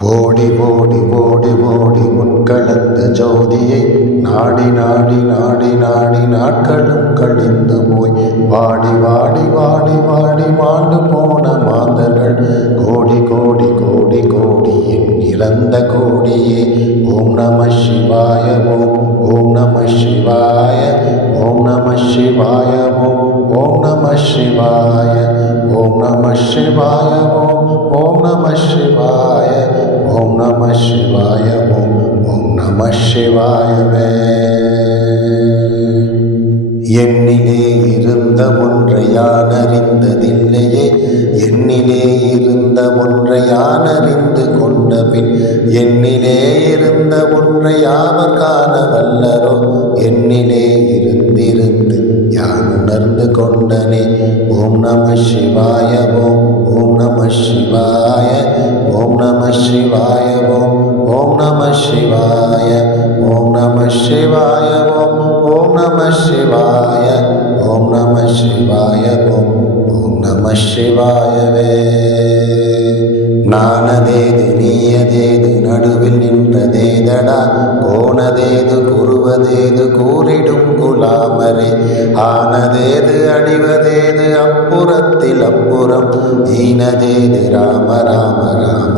ஓடி ஓடி ஓடி ஓடி உட்கலந்த ஜோதியை நாடி நாடி நாடி நாடி நாட்களும் கழிந்து போய். வாடி வாடி வாடி வாடி மாண்டு போன மாந்தர்கள். கோடி கோடி கோடி கோடி என் இழந்த கோடியே. ஓம் நம சிவாய ஓம் ஓம் நம சிவாய ஓம் நம சிவாய ஓம் ஓம் நம சிவாய ஓம் நம சிவாய ஓம் ஓம் நம சிவாய. நம சிவாய ஓம் ஓம் நம சிவாயவே என்னிலே இருந்த ஒன்றை யான் அறிந்ததில்லையே என்னிலே இருந்த ஒன்றை யான் அறிந்து கொண்ட பின் என்னிலே இருந்த ஒன்றை யாவர் காண வல்லரோ என்னிலே இருந்திருந்து யான் உணர்ந்து கொண்டனே ஓம் நம சிவாய ஓம் ஓம் நம சிவாய ஓம் ஓம் நம சிவாய ஓம் நம சிவாய ஓம் ஓம் நம சிவாய ஓம் நம சிவாய ஓம் ஓம் நம சிவாயவே நானதேது நீயதேது நடுவில் நின்றதேதடா கோணதேது குருவதேது கூறிடும் குலாமரே ஆனதேது அடிவதேது அப்புறத்தில் அப்புறம் ஈனதேது ராம ராம ராம